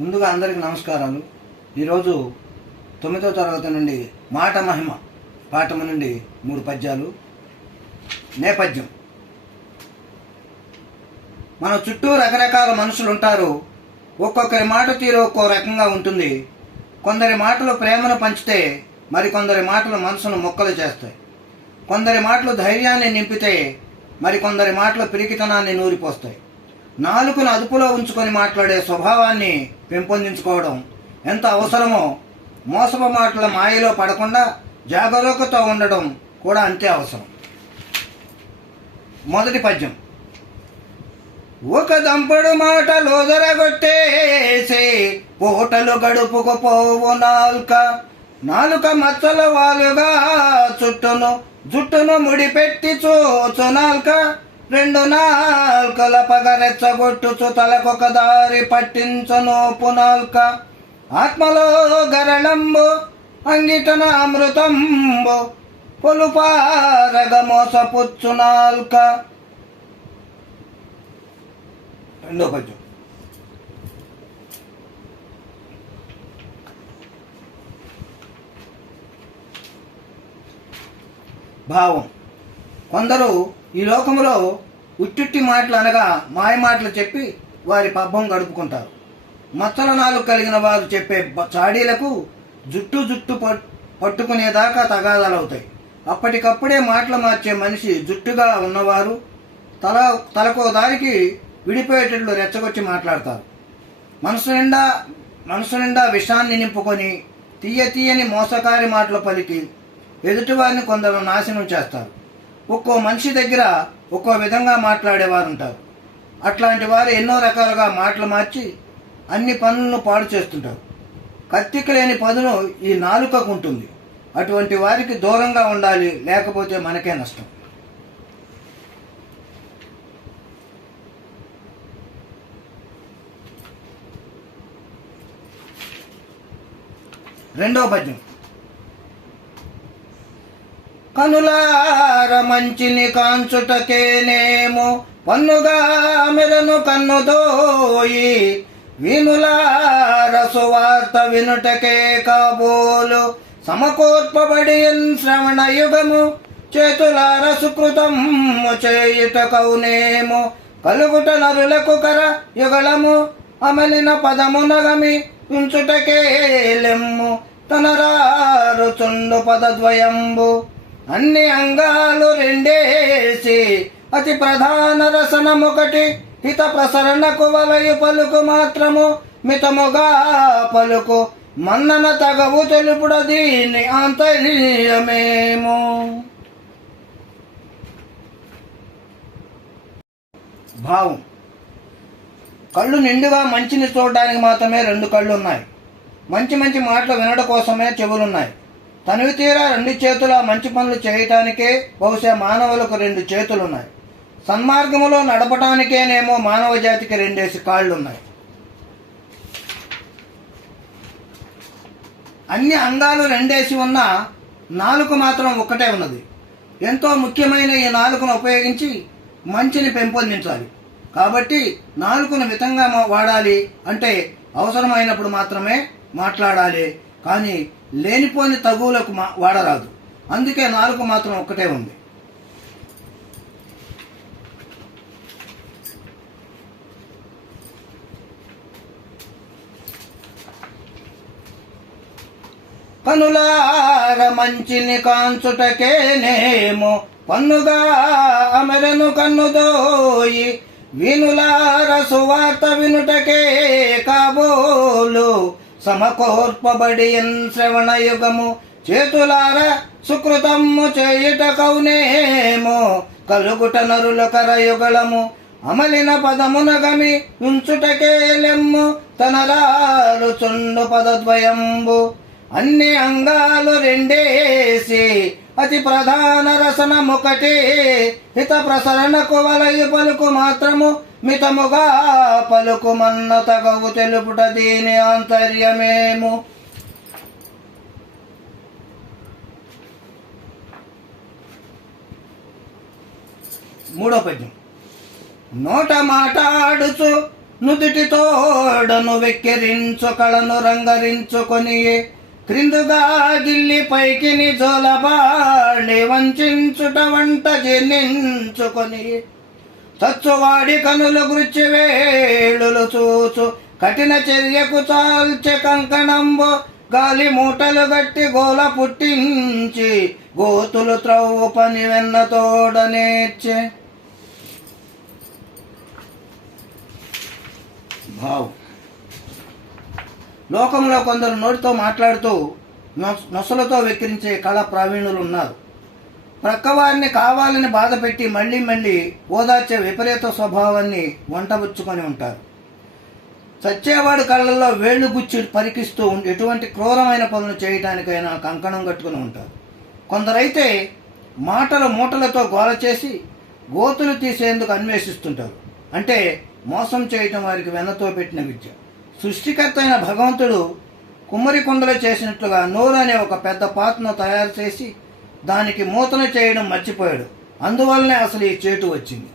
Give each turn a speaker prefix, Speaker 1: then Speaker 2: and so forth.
Speaker 1: ముందుగా అందరికీ నమస్కారాలు. ఈరోజు తొమ్మిదో తరగతి నుండి మాట మహిమ పాఠము నుండి మూడు పద్యాలు. నేపథ్యం. మన చుట్టూ రకరకాల మనుషులు ఉంటారు. ఒక్కొక్కరి మాట తీరు ఒక్కో రకంగా ఉంటుంది. కొందరి మాటలు ప్రేమను పంచితే మరికొందరి మాటలు మనసును మొక్కలు చేస్తాయి. కొందరి మాటలు ధైర్యాన్ని నింపితే మరికొందరి మాటలు పిరికితనాన్ని నూరిపోస్తాయి. నాలుకను అదుపులో ఉంచుకొని మాట్లాడే స్వభావాన్ని పెంపొందించుకోవడం ఎంత అవసరమో మోసపు మాటల మాయలో పడకుండా జాగరూకతో ఉండడం కూడా అంతే అవసరం. మొదటి పద్యం. ఒక దంపడు మాట లోదరగొట్టేసి పూటలు గడుపుకు పోవు నాలుక. నాలుక మచ్చల వాలుగా చుట్టును జుట్టును ముడిపెట్టి చూచు నాల్క. రెండు నాల్కల పగరెచ్చగొట్టుచు తలకొక దారి పట్టించను పునాల్క. ఆత్మలో గరళంబు అంగిటన అమృతంబు పొలుపారగ మోసపుచ్చు నాల్క. రెండో పద్యం. భావం. కొందరు ఈ లోకములో ఉట్టిట్టి మాటలు అనగా మాయ మాటలు చెప్పి వారి పబ్బం గడుపుకుంటారు. మచ్చల నాలుగు కలిగిన వారు చెప్పే చాడీలకు జుట్టు జుట్టు పట్- పట్టుకునేదాకా తగాదాలవుతాయి. అప్పటికప్పుడే మాటలు మార్చే మనిషి జుట్టుగా ఉన్నవారు తల తలకో దారికి విడిపోయేటట్లు రెచ్చగొచ్చి మాట్లాడతారు. మనసు నిండా మనసు నిండా విషాన్ని నింపుకొని తీయ తీయని మోసకారి మాటలు పలికి ఎదుటివారిని కొందరు నాశనం చేస్తారు. ఒక్కో మనిషి దగ్గర ఒక్కో విధంగా మాట్లాడేవారు ఉంటారు అట్లాంటి వారు ఎన్నో రకాలుగా మాటలు మార్చి అన్ని పనులను పాడు చేస్తుంటారు. కత్తిక లేని పదును ఈ నాలుకకు ఉంటుంది అటువంటి వారికి దూరంగా ఉండాలి లేకపోతే మనకే నష్టం. రెండవ పద్యం. కనులార మంచిని కాంచుటకేనేమో పన్నుగా మెరను కన్నుదోయి వినులార సువార్త వినుటకే కాబోలు. సమకూర్పబడి శ్రవణ యుగము చేతులార సుకృతం చేయుట కౌనేము. కలుగుట నరులకు కర యుగళము అమలిన పదమునగమి ఉంచుటకే లెమ్ము. తనరారు చుండు పదద్వయంబు. అన్ని అంగాలు రెండేసి అతి ప్రధాన రసనమొకటి. హిత ప్రసరణకు వలయు పలుకు మాత్రము మితముగా పలుకు. మన్నన తగవు తెలుపుడ దీని ఆంతర్యమేమో. భావం. కళ్ళు నిండుగా మంచిని చూడడానికి మాత్రమే రెండు కళ్ళు ఉన్నాయి మంచి మంచి మాటలు వినడం కోసమే చెవులున్నాయి. తనివి తీరా రెండు చేతుల మంచి పనులు చేయటానికే బహుశా మానవులకు రెండు చేతులున్నాయి. సన్మార్గములో నడపటానికేనేమో మానవ జాతికి రెండేసి కాళ్ళున్నాయి. అన్ని అంగాలు రెండేసి ఉన్నా నాలుక మాత్రం ఒక్కటే ఉన్నది. ఎంతో ముఖ్యమైన ఈ నాలుకను ఉపయోగించి మంచిని పెంపొందించాలి. కాబట్టి నాలుకను మితంగా వాడాలి అంటే అవసరమైనప్పుడు మాత్రమే మాట్లాడాలి. కానీ లేనిపోని తగువులకు మా- వాడరాదు. అందుకే నాలుగు మాత్రం ఒక్కటే ఉంది. కనులార మంచిని కాంచుటకేనేమో పన్నుగా అమరను కన్నుదోయి వినులార సువార్త వినుటకే కాబోలు సమకోర్పబడి శ్రవణ యుగము చేతులార సుకృతము చేయుట కౌనేమో కలుగుట నరుల కరయుగళము అమలిన పదమునగమి ఉంచుటకేలెమ్ము లెమ్ము. తనరారు పదద్వయంబు. అన్ని అంగాలు రెండేసి అతి ప్రధాన రసనముకటి. హిత ప్రసరణకు వలయు పలుకు మాత్రము మితముగా పలుకు మన్న తగవు తెలుపుట దీని ఆంతర్యమేము? మూడో పద్యం. నోట మాటాడుచు నుదుటి తోడను వెక్కిరించు కళను రంగరించుకొని క్రిందుగా గిల్లి పైకిని జోలబాడి వంచుట వంట జనించుకొని తచ్చువాడి కనులు గుర్చి వేళులు చూచు. కఠిన చర్యకు చాల్చె కంకణంబు గాలి మూటలు గట్టి గోల పుట్టించి గోతులు త్రవ్వు పని వెన్న తోడనేర్చే భావ్. లోకంలో కొందరు నోటితో మాట్లాడుతూ నొసలతో వెక్కిరించే కళా ప్రావీణులు ఉన్నారు. ప్రక్కవారిని కావాలని బాధ పెట్టి మళ్ళీ మళ్ళీ ఓదార్చే విపరీత స్వభావాన్ని వంటబుచ్చుకొని ఉంటారు. చచ్చేవాడు కళ్ళల్లో వేళ్ళు గుచ్చి పరికిస్తూ ఎటువంటి క్రూరమైన పనులు చేయటానికైనా కంకణం కట్టుకుని ఉంటారు. కొందరైతే మాటల మూటలతో గోల చేసి గోతులు తీసేందుకు అన్వేషిస్తుంటారు. అంటే మోసం చేయటం వారికి వెన్నతో పెట్టిన విద్య. సృష్టికర్త అయిన భగవంతుడు కుమ్మరి కుండలు చేసినట్లుగా నోరు అనే ఒక పెద్ద పాత్రను తయారు చేసి దానికి మూతన చేయడం మర్చిపోయాడు. అందువల్లనే అసలు ఈ చేటు వచ్చింది.